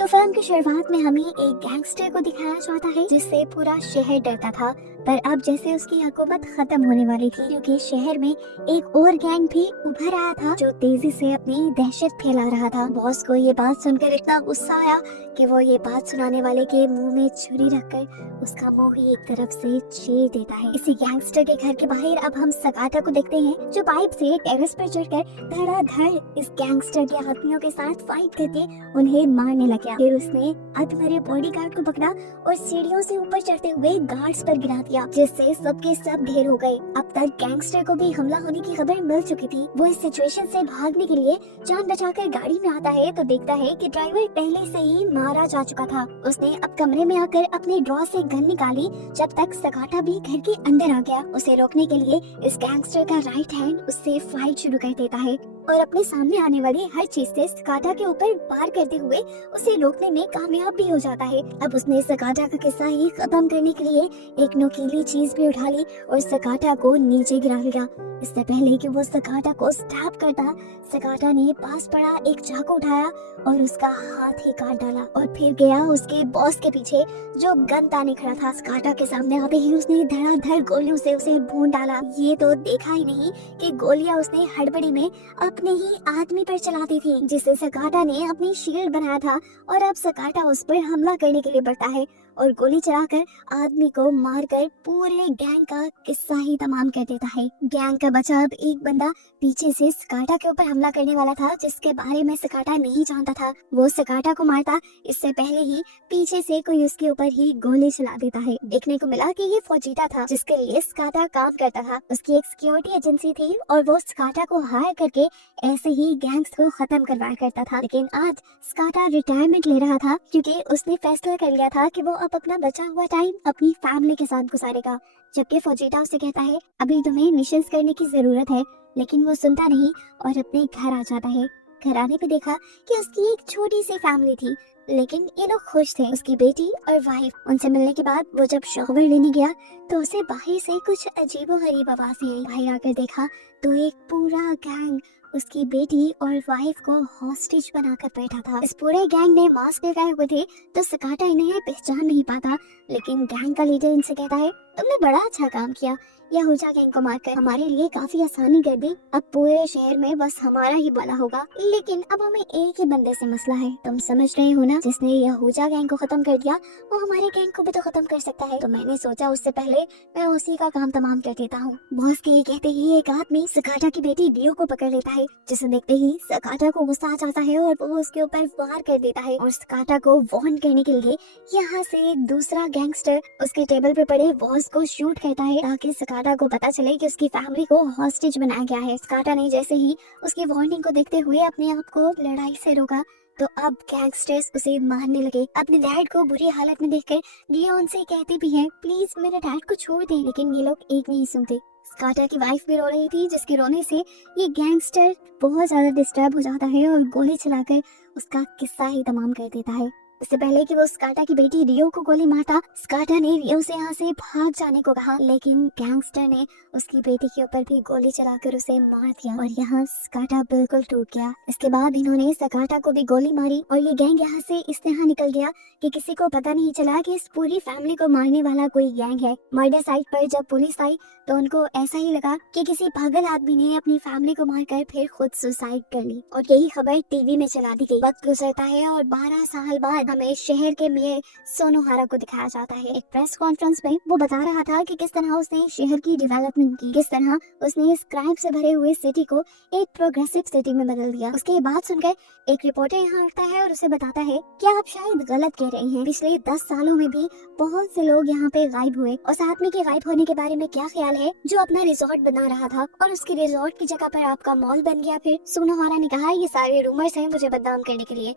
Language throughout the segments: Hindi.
तो फिल्म की शुरुआत में हमें एक गैंगस्टर को दिखाया जाता है जिससे पूरा शहर डरता था। पर अब जैसे उसकी हुकूमत खत्म होने वाली थी, क्योंकि शहर में एक और गैंग भी उभर आया था जो तेजी से अपनी दहशत फैला रहा था। बॉस को ये बात सुनकर इतना गुस्सा आया कि वो ये बात सुनाने वाले के मुंह में छुरी रखकर उसका मुंह ही एक तरफ से चीर देता है। इसी गैंगस्टर के घर के बाहर अब हम सकाटा को देखते हैं जो पाइप से टेरेस पर चढ़कर धड़ाधड़ इस गैंगस्टर के हाथियों के साथ फाइट करके उन्हें मारने लगा। फिर उसने अधमरे बॉडीगार्ड को पकड़ा और सीढ़ियों से ऊपर चढ़ते हुए गार्ड्स पर गिरा दिया, जिससे सबके सब ढेर हो गए। अब तक गैंगस्टर को भी हमला होने की खबर मिल चुकी थी। वो इस सिचुएशन से भागने के लिए जान बचाकर गाड़ी में आता है तो देखता है कि ड्राइवर पहले से ही मारा जा चुका था। उसने अब कमरे में आकर अपने ड्रॉ से गन निकाली, जब तक सकाटा भी घर के अंदर आ गया। उसे रोकने के लिए इस गैंगस्टर का राइट हैंड उससे फाइट शुरू कर देता है और अपने सामने आने वाली हर चीज से सकाटा के ऊपर वार करते हुए उसे रोकने में कामयाब भी हो जाता है। अब उसने सकाटा का किस्सा ही खत्म करने के लिए एक नुकीली चीज भी उठा ली और सकाटा को नीचे गिरा दिया। इससे पहले कि वो सकाटा को स्टैप करता, सकाटा ने पास पड़ा एक चाकू उठाया और उसका हाथ ही काट डाला और फिर गया उसके बॉस के पीछे जो गन ताने खड़ा था। सकाटा के सामने आते ही उसने धड़ाधड़ गोलियों से उसे भून डाला। ये तो देखा ही नहीं कि गोलियां उसने हड़बड़ी में अपने ही आदमी पर चला दी थी, जिसे सकाटा ने अपनी शील्ड बनाया था। और अब सकाटा उस पर हमला करने के लिए बढ़ता है और गोली चलाकर आदमी को मारकर पूरे गैंग का किस्सा ही तमाम कर देता है। गैंग का बचा अब एक बंदा पीछे से सकाटा के ऊपर हमला करने वाला था, जिसके बारे में सकाटा नहीं जानता था। वो सकाटा को मारता इससे पहले ही पीछे से कोई उसके ऊपर ही गोली चला देता है। देखने को मिला कि ये फौजीटा था जिसके लिए सकाटा काम करता था। उसकी एक सिक्योरिटी एजेंसी थी और वो सकाटा को हायर करके ऐसे ही गैंग्स को खत्म करवाया करता था। लेकिन आज सकाटा रिटायरमेंट ले रहा था क्योंकि उसने फैसला कर लिया था कि वो अब अपना बचा हुआ टाइम अपनी फैमिली के साथ गुजारेगा। जबकि फौजीटा उसे कहता है अभी तुम्हें मिशंस करने की जरूरत है, लेकिन वो सुनता नहीं और अपने घर आ जाता है। घर आने पे देखा कि उसकी एक छोटी सी फैमिली थी, लेकिन ये लोग खुश थे। उसकी बेटी और वाइफ। उनसे मिलने के बाद वो जब शॉवर लेने गया तो उसे बाहर से कुछ अजीबोगरीब आवाजें आई। बाहर आकर देखा तो एक पूरा गैंग उसकी बेटी और वाइफ को हॉस्टेज बनाकर बैठा था। इस पूरे गैंग ने मास्क लगाए हुए थे तो सकाटा इन्हें पहचान नहीं पाता, लेकिन गैंग का लीडर इनसे कहता है तुमने बड़ा अच्छा काम किया, यहूजा गैंग को मारकर हमारे लिए काफी आसानी कर दी। अब पूरे शहर में बस हमारा ही भला होगा, लेकिन अब हमें एक ही बंदे से मसला है। तुम समझ रहे हो ना, जिसने यहूजा गैंग को खत्म कर दिया वो हमारे गैंग को भी तो खत्म कर सकता है। तो मैंने सोचा उससे पहले मैं उसी का काम तमाम कर देता हूँ। बॉस के ये कहते ही एक आदमी सकाटा की बेटी डियो को पकड़ लेता है, जिसे देखते ही सकाटा को गुस्सा आ जाता है और वो उसके ऊपर वार कर देता है। और सकाटा को वार्न करने के लिए यहाँ से एक दूसरा गैंगस्टर उसके टेबल पे पड़े बॉस को शूट करता है ताकि सकाटा को पता चले कि उसकी फैमिली को हॉस्टेज बनाया गया है। सकाटा ने जैसे ही उसकी वार्निंग को देखते हुए अपने आप को लड़ाई से रोका तो अब गैंगस्टर्स उसे मारने लगे। अपने डैड को बुरी हालत में देखकर डियो उनसे कहती भी है प्लीज मेरे डैड को छोड़ दे, लेकिन ये लोग एक नहीं सुनते। सकाटा की वाइफ भी रो रही थी, जिसके रोने से ये गैंगस्टर बहुत ज्यादा डिस्टर्ब हो जाता है और गोली चलाकर उसका किस्सा ही तमाम कर देता है। इससे पहले कि वो सकाटा की बेटी रियो को गोली मारता, सकाटा ने रियो से यहाँ से भाग जाने को कहा, लेकिन गैंगस्टर ने उसकी बेटी के ऊपर भी गोली चलाकर उसे मार दिया और यहाँ सकाटा बिल्कुल टूट गया। इसके बाद इन्होंने सकाटा को भी गोली मारी और ये गैंग यहाँ से इस तरह निकल गया कि किसी को पता नहीं चला कि इस पूरी फैमिली को मारने वाला कोई गैंग है। मर्डर साइट पर जब पुलिस आई तो उनको ऐसा ही लगा कि किसी पागल आदमी ने अपनी फैमिली को मारकर फिर खुद सुसाइड कर ली और यही खबर टीवी में चला दी गई। वक्त गुजरता है और 12 साल बाद हमें शहर के मेयर सोनोहारा को दिखाया जाता है। एक प्रेस कॉन्फ्रेंस में वो बता रहा था कि किस तरह उसने शहर की डेवलपमेंट की, किस तरह उसने इस क्राइम से भरे हुए सिटी को एक प्रोग्रेसिव सिटी में बदल दिया। उसके बात सुनकर एक रिपोर्टर यहाँ आता है और उसे बताता है कि आप शायद गलत कह रहे हैं, पिछले 10 सालों में भी बहुत से लोग यहाँ पे गायब हुए। उस आदमी के गायब होने के बारे में क्या ख्याल है जो अपना रिजॉर्ट बना रहा था और उसके रिजॉर्ट की जगह पर आपका मॉल बन गया? फिर सोनोहारा ने कहा ये सारे रूमर्स हैं मुझे बदनाम करने के लिए।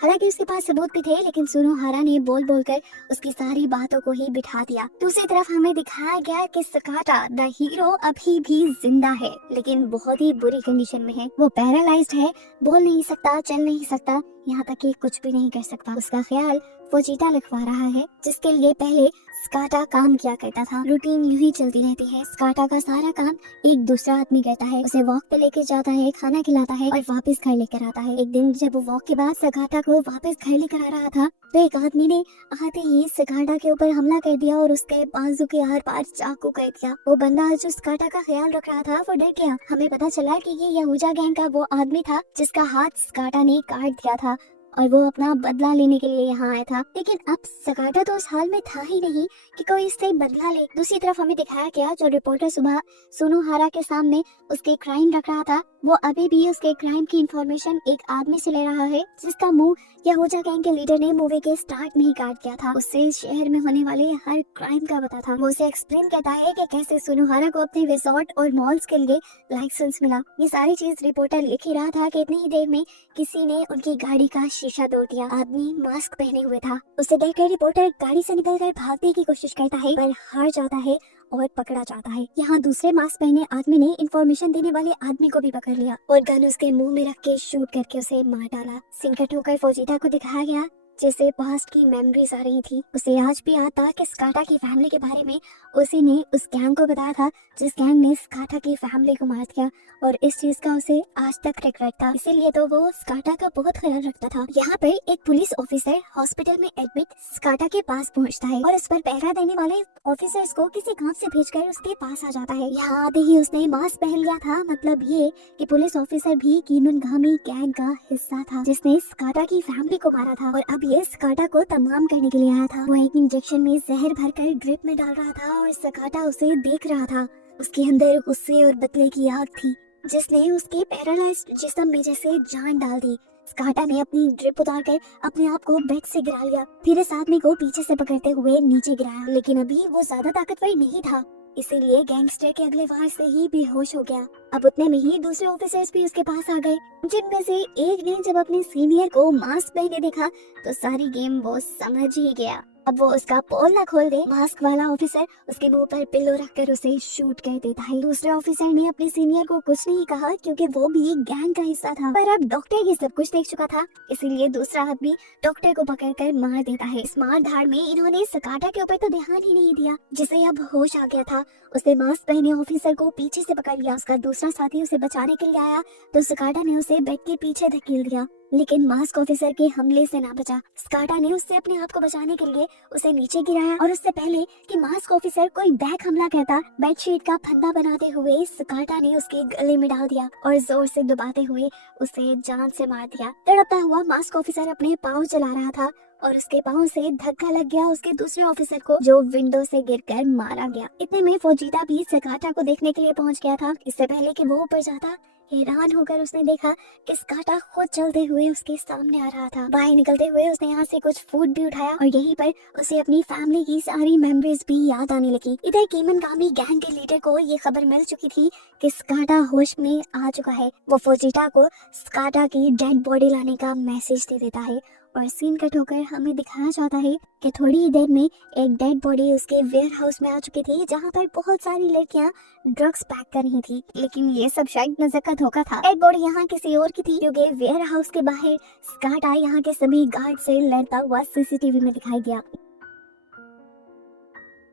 हालांकि उसके पास सबूत भी थे, लेकिन सोनोहारा ने बोल बोलकर उसकी सारी बातों को ही बिठा दिया। दूसरी तरफ हमें दिखाया गया कि सकाटा द हीरो अभी भी जिंदा है, लेकिन बहुत ही बुरी कंडीशन में है। वो पैरालाइज्ड है, बोल नहीं सकता, चल नहीं सकता, यहाँ तक कि कुछ भी नहीं कर सकता। उसका ख्याल फोजिटा लिखवा रहा है, जिसके लिए पहले स्काटा काम किया करता था। रूटीन यूं ही चलती रहती है। स्काटा का सारा काम एक दूसरा आदमी करता है, उसे वॉक पे लेके जाता है, खाना खिलाता है और वापस घर लेकर आता है। एक दिन जब वो वॉक के बाद स्काटा को वापस घर लेकर आ रहा था, तो एक आदमी ने आते ही स्काटा के ऊपर हमला कर दिया और उसके बाजू के आर पार चाकू कर दिया। वो बंदा जो स्काटा का ख्याल रख रहा था वो डर गया। हमें पता चला कि ये यहूजा गैंग का वो आदमी था जिसका हाथ स्काटा ने काट दिया था और वो अपना बदला लेने के लिए यहाँ आया था। लेकिन अब स्काटा तो उस हाल में था ही नहीं कि कोई इससे बदला ले। दूसरी तरफ हमें दिखाया गया जो रिपोर्टर सुबह सुनोहारा के सामने उसके क्राइम रख रहा था, वो अभी भी उसके क्राइम की इंफॉर्मेशन एक आदमी से ले रहा है जिसका मुंह यहूजा गैंग के लीडर ने मूवी के स्टार्ट में ही काट दिया था। उससे शहर में होने वाले हर क्राइम का पता था। वो उसे एक्सप्लेन करता है कि कैसे सुनोहारा को अपने रिसोर्ट और मॉल्स के लिए लाइसेंस मिला। ये सारी चीज रिपोर्टर लिख ही रहा था कि इतनी ही देर में किसी ने उनकी गाड़ी का शीशा तोड़ दिया। आदमी मास्क पहने हुए था। उसे देखकर रिपोर्टर गाड़ी से निकलकर भागने की कोशिश करता है पर हार जाता है और पकड़ा जाता है। यहाँ दूसरे मास्क पहने आदमी ने इंफॉर्मेशन देने वाले आदमी को भी पकड़ लिया और गन उसके मुंह में रख के शूट करके उसे मार डाला। सीन कट होकर फोजिटा को दिखाया गया जिसे पास्ट की मेमोरीज आ रही थी। उसे आज भी याद था कि स्काटा की फैमिली के बारे में उसी ने उस गैंग को बताया था जिस गैंग ने स्काटा की फैमिली को मार दिया, और इस चीज का उसे आज तक रिग्रेट था। इसीलिए तो वो स्काटा का बहुत ख्याल रखता था। यहाँ पर एक पुलिस ऑफिसर हॉस्पिटल में एडमिट स्काटा के पास पहुँचता है और उस पर पहरा देने वाले ऑफिसर्स को किसी काम से भेजकर उसके पास आ जाता है। यहाँ आते ही उसने मास्क पहन लिया था, मतलब ये कि पुलिस ऑफिसर भी कीमनगामी गैंग का हिस्सा था जिसने स्काटा की फैमिली को मारा था, और अब ये स्काटा को तमाम करने के लिए आया था। वो एक इंजेक्शन में जहर भरकर ड्रिप में डाल रहा था और स्काटा उसे देख रहा था। उसके अंदर गुस्से और बदले की आग थी जिसने उसके पैरालाइज्ड जिस्म में जैसे जान डाल दी। स्काटा ने अपनी ड्रिप उतारकर अपने आप को बेड से गिरा लिया, फिर इस आदमी को पीछे से पकड़ते हुए नीचे गिराया, लेकिन अभी वो ज्यादा ताकतवर नहीं था, इसीलिए गैंगस्टर के अगले वार से ही बेहोश हो गया। अब उतने में ही दूसरे ऑफिसर्स भी उसके पास आ गए, जिनमें से एक ने जब अपने सीनियर को मास्क पहने देखा तो सारी गेम वो समझ ही गया। अब वो उसका पोल ना खोल दे, मास्क वाला ऑफिसर उसके मुंह पर पिल्लो रखकर उसे शूट कर देता है। दूसरे ऑफिसर ने अपने सीनियर को कुछ नहीं कहा क्योंकि वो भी एक गैंग का हिस्सा था, पर अब डॉक्टर ये सब कुछ देख चुका था, इसीलिए दूसरा आदमी डॉक्टर को पकड़कर मार देता है। इस मार धाड़ में इन्होंने स्काटा के ऊपर तो ध्यान ही नहीं दिया, जिसे अब होश आ गया था। उसने मास्क पहने ऑफिसर को पीछे से पकड़ लिया। उसका दूसरा साथी उसे बचाने के लिए आया तो स्काटा ने उसे बेड के पीछे धकेल दिया, लेकिन मास्क ऑफिसर के हमले से ना बचा। स्काटा ने उससे अपने आप को बचाने के लिए उसे नीचे गिराया और उससे पहले कि मास्क ऑफिसर कोई बैक हमला करता, बेडशीट का फंदा बनाते हुए स्काटा ने उसके गले में डाल दिया और जोर से दबाते हुए उसे जान से मार दिया। तड़पता हुआ मास्क ऑफिसर अपने पाँव चला रहा था और उसके पाँव से धक्का लग गया उसके दूसरे ऑफिसर को, जो विंडो से गिरकर मारा गया। इतने में फोजिटा भी स्काटा को देखने के लिए पहुंच गया था। इससे पहले कि वो ऊपर जाता, हैरान होकर उसने देखा कि स्काटा खुद चलते हुए उसके सामने आ रहा था। बाहर निकलते हुए उसने यहाँ से कुछ फूड भी उठाया और यहीं पर उसे अपनी फैमिली की सारी मेमोरीज भी याद आने लगी। इधर कीमनगामी गैंग के लीडर को ये खबर मिल चुकी थी कि स्काटा होश में आ चुका है। वो फोजिटा को स्काटा की डेड बॉडी लाने का मैसेज दे देता है और सीन कट होकर हमें दिखाया जाता है कि थोड़ी ही देर में एक डेड बॉडी उसके वेयर हाउस में आ चुकी थी, जहाँ पर बहुत सारी लड़कियां ड्रग्स पैक कर रही थी। लेकिन ये सब शायद नजर का धोखा था। डेड बॉडी यहाँ किसी और की थी, क्योंकि वेयर हाउस के बाहर स्काटा यहाँ के सभी गार्ड से लड़ता हुआ सीसीटीवी में दिखाई दिया।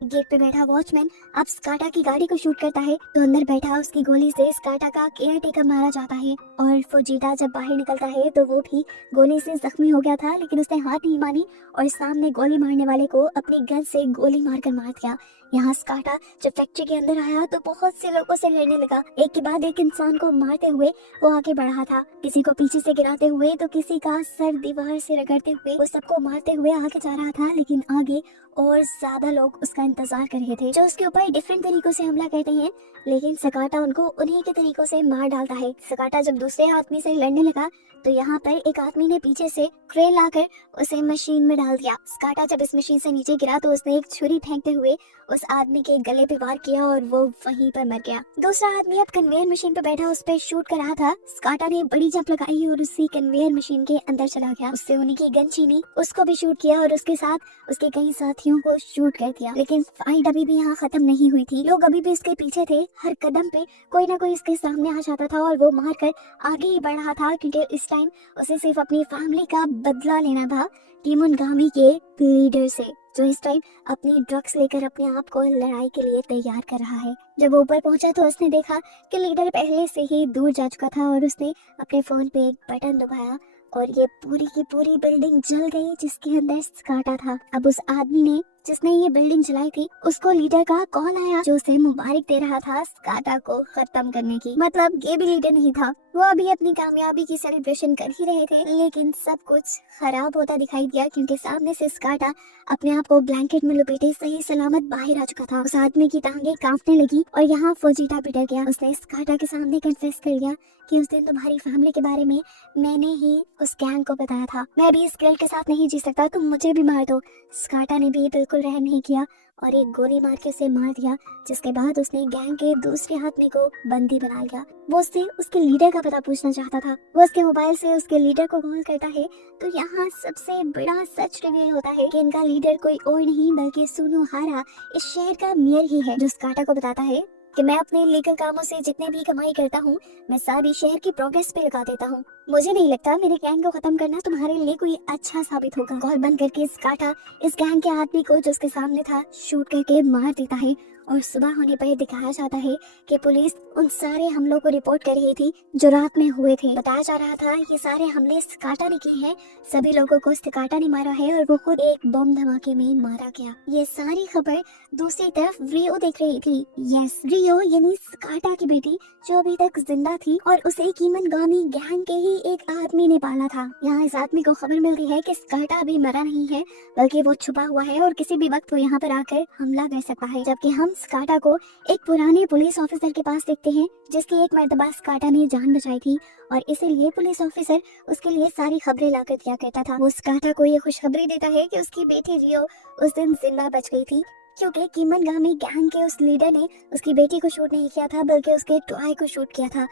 गेट पे बैठा वॉचमैन अब स्काटा की गाड़ी को शूट करता है तो अंदर बैठा उसकी गोली से स्काटा का केयर टेकर मारा जाता है, और फोजिटा जब बाहर निकलता है तो वो भी गोली से जख्मी हो गया था, लेकिन उसने हार नहीं मानी और सामने गोली मारने वाले को अपनी गन से गोली मारकर मार दिया। यहाँ स्काटा जब फैक्ट्री के अंदर आया तो बहुत से लोगों से लड़ने लगा। एक के बाद एक इंसान को मारते हुए वो आगे बढ़ा था, किसी को पीछे से गिराते हुए तो किसी का सर दीवार से रगड़ते हुए वो सबको मारते हुए आगे जा रहा था। लेकिन आगे और ज्यादा लोग उसका इंतजार कर रहे थे जो उसके ऊपर डिफरेंट तरीकों से हमला करते हैं, लेकिन स्काटा उनको उन्हीं के तरीकों से मार डालता है। स्काटा जब दूसरे आदमी से लड़ने लगा तो यहाँ पर एक आदमी ने पीछे से क्रेन लाकर उसे मशीन में डाल दिया। स्काटा जब इस मशीन से नीचे गिरा तो उसने एक छुरी फेंकते हुए उस आदमी के गले पे वार किया और वो वहीं पर मर गया। दूसरा आदमी अब कन्वेयर मशीन पे बैठा उस पे शूट कर रहा था। स्काटा ने बड़ी जंप लगाई और उसी कन्वेयर मशीन के अंदर चला गया। उससे उन्हीं की गन छीनी, उसको भी शूट किया और उसके साथ उसके कई साथियों को शूट कर दिया। लेकिन फाइट अभी भी यहाँ खत्म नहीं हुई थी। लोग अभी भी उसके पीछे थे। हर कदम पे कोई ना कोई उसके सामने आ जाता था और वो मारकर आगे ही बढ़ रहा था, क्योंकि इस टाइम उसे सिर्फ अपनी फैमिली का बदला लेना था किमुनगामी के लीडर से, जो इस टाइम अपनी ड्रग्स लेकर अपने आप को लड़ाई के लिए तैयार कर रहा है। जब वो ऊपर पहुंचा तो उसने देखा कि लीडर पहले से ही दूर जा चुका था और उसने अपने फोन पे एक बटन दबाया और ये पूरी की पूरी बिल्डिंग जल गई जिसके अंदर स्काटा था। अब उस आदमी ने जिसने ये बिल्डिंग जलाई थी उसको लीडर का कॉल आया जो उसे मुबारक दे रहा था स्काटा को खत्म करने की। मतलब ये भी लीडर नहीं था, वो अभी अपनी कामयाबी की सेलिब्रेशन कर ही रहे थे, लेकिन सब कुछ खराब होता दिखाई दिया क्योंकि सामने से स्काटा अपने आप को ब्लैंकेट में लपेटे सही सलामत बाहर आ चुका था। उस आदमी की टांगे कांपने लगी और यहाँ फौजीटा पिटर गया। उसने स्काटा के सामने कन्फेस कर लिया कि उस दिन तुम्हारी फैमिली के बारे में मैंने ही उस गैंग को बताया था। मैं भी इस गिल्ट के साथ नहीं जी सकता, तुम मुझे भी मार दो। स्काटा ने भी बिल्कुल रहम नहीं किया और एक गोली मार के उसे मार दिया, जिसके बाद उसने गैंग के दूसरे आदमी को बंदी बना लिया। वो उससे उसके लीडर का पता पूछना चाहता था। वो उसके मोबाइल से उसके लीडर को कॉल करता है तो यहाँ सबसे बड़ा सच रिवील होता है कि इनका लीडर कोई और नहीं बल्कि सुनोहारा इस शहर का मेयर ही है, जो स्काटा को बताता है कि मैं अपने लीगल कामों से जितने भी कमाई करता हूँ मैं सारी शहर की प्रोग्रेस पे लगा देता हूँ। मुझे नहीं लगता मेरे गैंग को खत्म करना तुम्हारे लिए कोई अच्छा साबित होगा। कॉल बंद करके स्काटा इस गैंग के आदमी को जो उसके सामने था शूट करके मार देता है और सुबह होने पर दिखाया जाता है कि पुलिस उन सारे हमलों को रिपोर्ट कर रही थी जो रात में हुए थे। बताया जा रहा था ये सारे हमले स्काटा ने किए हैं, सभी लोगों को स्काटा ने मारा है और वो खुद एक बम धमाके में मारा गया। ये सारी खबर दूसरी तरफ रियो देख रही थी। यस, रियो यानी स्काटा की बेटी जो अभी तक जिंदा थी और उसे किमुनगामी गैंग के ही एक आदमी ने पाला था। यहाँ इस आदमी को खबर मिलती है कि स्काटा अभी मरा नहीं है बल्कि वो छुपा हुआ है और किसी भी वक्त वो यहाँ पर आकर हमला कर सकता है। जबकि हम स्काटा को एक पुराने पुलिस ऑफिसर के पास देखते हैं जिसकी एक मर्तबा स्काटा ने जान बचाई थी और इसीलिए पुलिस ऑफिसर उसके लिए सारी खबरें लाकर दिया करता था। वो स्काटा को ये खुशखबरी देता है कि उसकी बेटी रियो उस दिन जिंदा बच गई थी क्योंकि किमुनगामी गैंग के उस लीडर ने उसकी बेटी को शूट नहीं किया था बल्कि उसके टॉय को शूट किया था।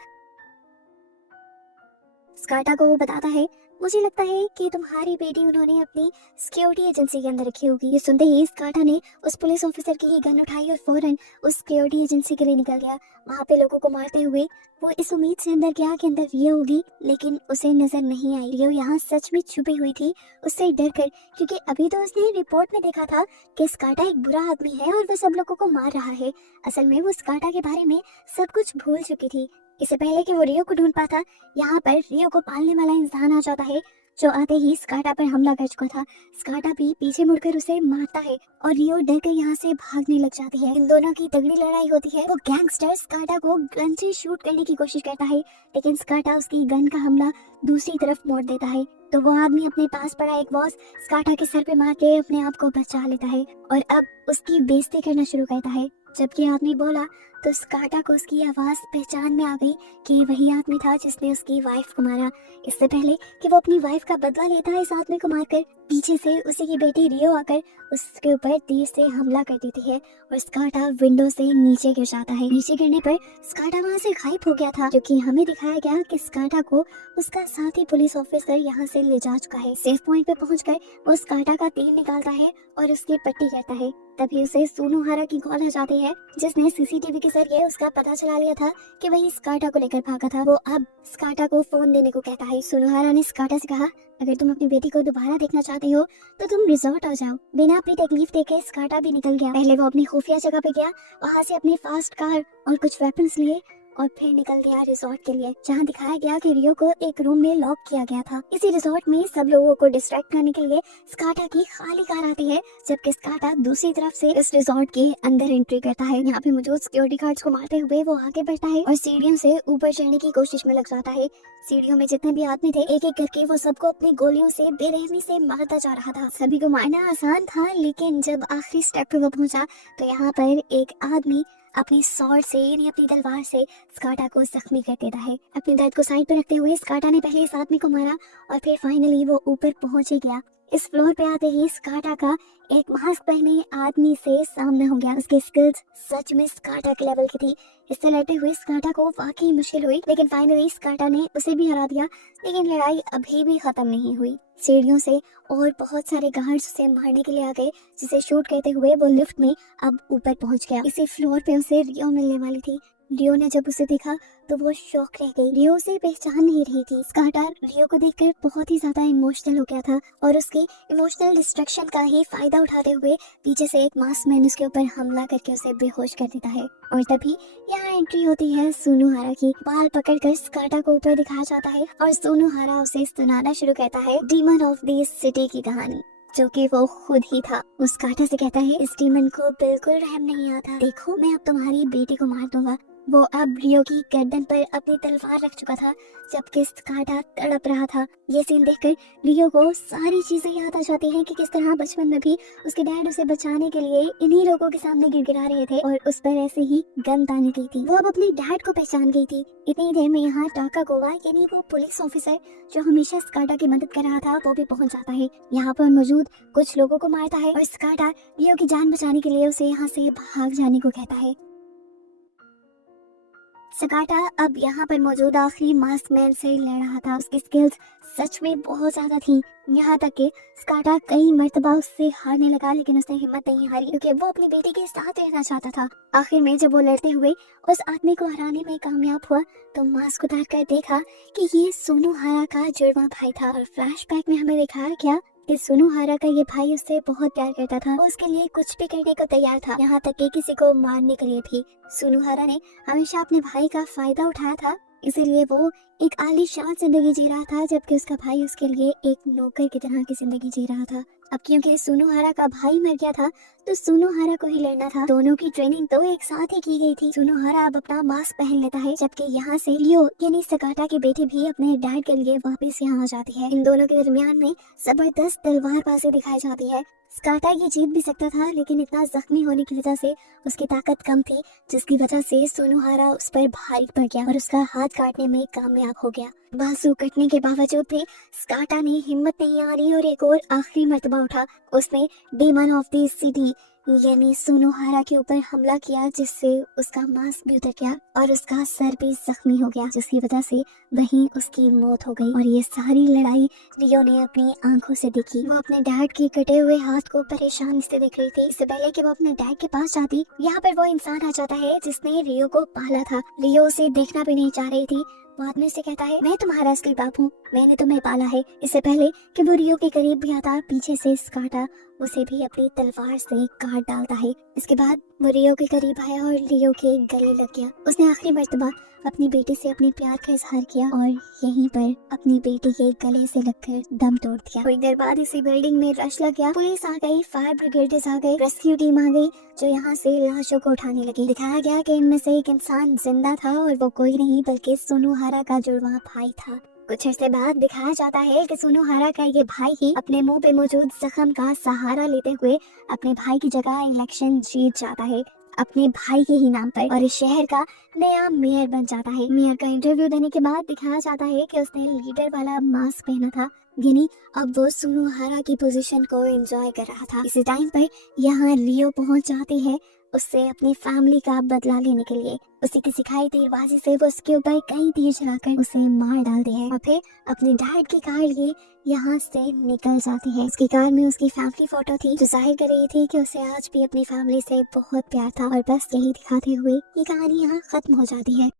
स्काटा को वो बताता है मुझे लगता है कि तुम्हारी बेटी उन्होंने अपनी सिक्योरिटी एजेंसी के अंदर रखी होगी। ये सुनते ही स्काटा ने उस पुलिस ऑफिसर की ही गन उठाई और फौरन उस सिक्योरिटी एजेंसी के लिए निकल गया। वहाँ पे लोगों को मारते हुए वो इस उम्मीद से अंदर गया कि अंदर रियो होगी, लेकिन उसे नजर नहीं आई। रियो यहाँ सच में छुपी हुई थी उससे डर कर, क्योंकि अभी तो उसने रिपोर्ट में देखा था कि स्काटा एक बुरा आदमी है और वो सब लोगों को मार रहा है। असल में वो स्काटा के बारे में सब कुछ भूल चुकी थी। इससे पहले कि वो रियो को ढूंढ पाता, यहाँ पर रियो को पालने वाला इंसान आ जाता है जो आते ही स्काटा पर हमला कर चुका था। स्काटा भी पीछे मुड़कर उसे मारता है और रियो डर कर यहाँ से भागने लग जाती है। इन दोनों की तगड़ी लड़ाई होती है। वो गैंगस्टर स्काटा को गन से शूट करने की कोशिश करता है, लेकिन स्काटा उसकी गन का हमला दूसरी तरफ मोड़ देता है। तो वो आदमी अपने पास पड़ा एक बॉस स्काटा के सर पे मार के अपने आप को बचा लेता है और अब उसकी बेइज्जती करना शुरू करता है। जबकि आदमी बोला तो स्काटा को उसकी आवाज पहचान में आ गई कि वही आदमी था जिसने उसकी वाइफ को मारा। इससे पहले कि वो अपनी वाइफ का बदला लेता है इस आदमी को मारकर, पीछे से उसी की बेटी रियो आकर उसके ऊपर तीर से हमला कर देती है और स्काटा विंडो से नीचे गिर जाता है। नीचे गिरने पर स्काटा वहाँ से गायब हो गया था, क्योंकि हमें दिखाया गया कि स्काटा को उसका साथी पुलिस ऑफिसर यहाँ से ले जा चुका है। सेफ पॉइंट पे पहुंचकर वो स्काटा का तीर निकालता है और उसकी पट्टी करता है। तभी उसे सुनोहारा की कॉल आ जाती है जिसने सीसीटीवी के जरिए उसका पता चला लिया था कि वही स्काटा को लेकर भागा था। वो अब स्काटा को फोन देने को कहता है। सुनोहारा ने स्काटा से कहा अगर तुम अपनी बेटी को दोबारा देखना चाहती हो तो तुम रिजॉर्ट आ जाओ। बिना अपनी तकलीफ देखे स्काटा भी निकल गया। पहले वो अपनी खुफिया जगह पे गया, वहाँ से अपनी फास्ट कार और कुछ वेपन्स लिए और फिर निकल गया रिजॉर्ट के लिए, जहाँ दिखाया गया कि रियो को एक रूम में लॉक किया गया था। इसी रिजॉर्ट में सब लोगों को डिस्ट्रैक्ट करने के लिए स्काटा की खाली कार आती है, जबकि स्काटा दूसरी तरफ से इस रिजॉर्ट के अंदर एंट्री करता है। यहाँ पे मौजूद सिक्योरिटी गार्ड्स को मारते हुए वो आगे बढ़ता है और सीढ़ियों से ऊपर चढ़ने की कोशिश में लग जाता है। सीढ़ियों में जितने भी आदमी थे एक एक करके वो सबको अपनी गोलियों से बेरहमी से मारता जा रहा था। सभी को मारना आसान था, लेकिन जब आखिरी स्टेप पे वो पहुंचा तो यहाँ पर एक आदमी अपनी स्वॉर्ड से यानी अपनी तलवार से स्काटा को जख्मी कर देता है। अपने दर्द को साइड पर रखते हुए स्काटा ने पहले इस आदमी को मारा और फिर फाइनली वो ऊपर पहुंच ही गया। इस फ्लोर पे आते ही स्काटा का एक मास्क पहने आदमी से सामना हो गया। उसकी स्किल्स सच में स्काटा के लेवल की थी। इससे लड़ते हुए स्काटा को वाकई मुश्किल हुई, लेकिन फाइनली स्काटा ने उसे भी हरा दिया। लेकिन लड़ाई अभी भी खत्म नहीं हुई। सीढ़ियों से और बहुत सारे गार्ड्स उसे मारने के लिए आ गए, जिसे शूट करते हुए वो लिफ्ट में अब ऊपर पहुंच गया। इसी फ्लोर पे उसे रियो मिलने वाली थी। रियो ने जब उसे देखा तो वो शॉक रह गई। रियो उसे पहचान नहीं रही थी। स्काटा रियो को देखकर बहुत ही ज्यादा इमोशनल हो गया था और उसकी इमोशनल डिस्ट्रक्शन का ही फायदा उठाते हुए पीछे से एक मास्कमैन उसके ऊपर हमला करके उसे बेहोश कर देता है। और तभी यहाँ एंट्री होती है सुनोहारा की। बाल पकड़कर स्काटा को ऊपर दिखाया जाता है और सुनोहारा उसे सुनाना शुरू करता है डीमन ऑफ द सिटी की कहानी, जो कि वो खुद ही था। उस स्काटा से कहता है, इस डीमन को बिल्कुल रहम नहीं आता। देखो, मैं अब तुम्हारी बेटी को मार दूंगा। वो अब रियो की गर्दन पर अपनी तलवार रख चुका था, जबकि स्काटा तड़प रहा था। ये सीन देखकर रियो को सारी चीजें याद आ जाती हैं कि किस तरह बचपन में भी उसके डैड उसे बचाने के लिए इन्हीं लोगों के सामने गिड़गिड़ा रहे थे और उस पर ऐसे ही गन तानी गई थी। वो अब अपने डैड को पहचान गई थी। इतनी देर में यहाँ टाकागोवा यानी वो पुलिस ऑफिसर जो हमेशा स्काटा की मदद कर रहा था, वो भी पहुंच जाता है। यहाँ पर मौजूद कुछ लोगों को मारता है और स्काटा रियो की जान बचाने के लिए उसे यहाँ से भाग जाने को कहता है। स्काटा अब यहाँ पर मौजूद आखिरी मास्कमैन से लड़ रहा था। उसकी स्किल्स सच में बहुत ज्यादा थी, यहाँ तक कि स्काटा कई मर्तबा उससे हारने लगा, लेकिन उसने हिम्मत नहीं हारी क्योंकि वो अपनी बेटी के साथ रहना चाहता था। आखिर में जब वो लड़ते हुए उस आदमी को हराने में कामयाब हुआ तो मास्क उतार कर देखा कि ये सुनोहारा का जुड़वा भाई था। और फ्लैशबैक में हमें दिखाया गया कि सुनोहारा का ये भाई उससे बहुत प्यार करता था। वो उसके लिए कुछ भी करने को तैयार था, यहाँ तक कि किसी को मारने के लिए भी। सुनोहारा ने हमेशा अपने भाई का फायदा उठाया था, इसीलिए वो एक आलीशान जिंदगी जी रहा था, जबकि उसका भाई उसके लिए एक नौकर की तरह की जिंदगी जी रहा था। अब क्योंकि सुनोहारा का भाई मर गया था तो सुनोहारा को ही लड़ना था। दोनों की ट्रेनिंग तो एक साथ ही की गई थी। सुनोहारा अब अपना मास्क पहन लेता है, जबकि यहाँ से रियो यानी स्काटा की बेटी भी अपने डैड के लिए वापस यहाँ आ जाती है। इन दोनों के दरमियान में जबरदस्त तलवारबाजी दिखाई जाती है। स्काटा ये जीत भी सकता था, लेकिन इतना जख्मी होने की वजह से उसकी ताकत कम थी, जिसकी वजह से सुनोहारा उस पर भारी पड़ गया और उसका हाथ काटने में कामयाब हो गया। बाजू कटने के बावजूद भी स्काटा ने हिम्मत नहीं हारी और एक और आखिरी मर्तबा उठा। उसने डीमन ऑफ द सिटी यानी सुनोहारा के ऊपर हमला किया, जिससे उसका मांस भी उतर गया और उसका सर भी जख्मी हो गया, जिसकी वजह से वहीं उसकी मौत हो गई। और ये सारी लड़ाई रियो ने अपनी आंखों से देखी। वो अपने डैड के कटे हुए हाथ को परेशानी से देख रही थी। इससे पहले कि वो अपने डैड के पास जाती, यहाँ पर वो इंसान आ जाता है जिसने रियो को पाला था। रियो उसे देखना भी नहीं चाह रही थी। वो आदमी से कहता है, मैं तुम्हारा असली बाप हूँ, मैंने तुम्हें पाला है। इससे पहले कि वो रियो के करीब भी आता, पीछे से स्काटा उसे भी अपनी तलवार से काट डालता है। इसके बाद वो रियो के करीब आया और रियो के गले लग गया। उसने आखिरी मर्तबा अपनी बेटी से अपने प्यार का इजहार किया और यहीं पर अपनी बेटी के गले से लगकर दम तोड़ दिया। थोड़ी देर बाद इसी बिल्डिंग में रश लग गया। पुलिस आ गई, फायर ब्रिगेड्स आ गई, रेस्क्यू टीम आ गई, जो यहाँ से लाशों को उठाने लगी। दिखाया गया कि इनमें से एक इंसान जिंदा था और वो कोई नहीं बल्कि सुनोहारा का जुड़वा भाई था। कुछ अर्से बाद दिखाया जाता है कि सुनोहारा का ये भाई ही अपने मुंह पे मौजूद जख्म का सहारा लेते हुए अपने भाई की जगह इलेक्शन जीत जाता है अपने भाई के ही नाम पर और इस शहर का नया मेयर बन जाता है। मेयर का इंटरव्यू देने के बाद दिखाया जाता है कि उसने लीडर वाला मास्क पहना था, यानी अब वो सुनोहारा की पोजीशन को एंजॉय कर रहा था। इसी टाइम पर यहाँ रियो पहुंच जाती है उससे अपनी फैमिली का बदला लेने के लिए। उसी की सिखाई तीरबाजी से वो उसके ऊपर कई तीर चलाकर उसे मार डालते हैं और फिर अपने डैड की कार लिए यहाँ से निकल जाती है। उसकी कार में उसकी फैमिली फोटो थी, जो जाहिर कर रही थी कि उसे आज भी अपनी फैमिली से बहुत प्यार था। और बस यही दिखाते हुए ये कहानी यहाँ खत्म हो जाती है।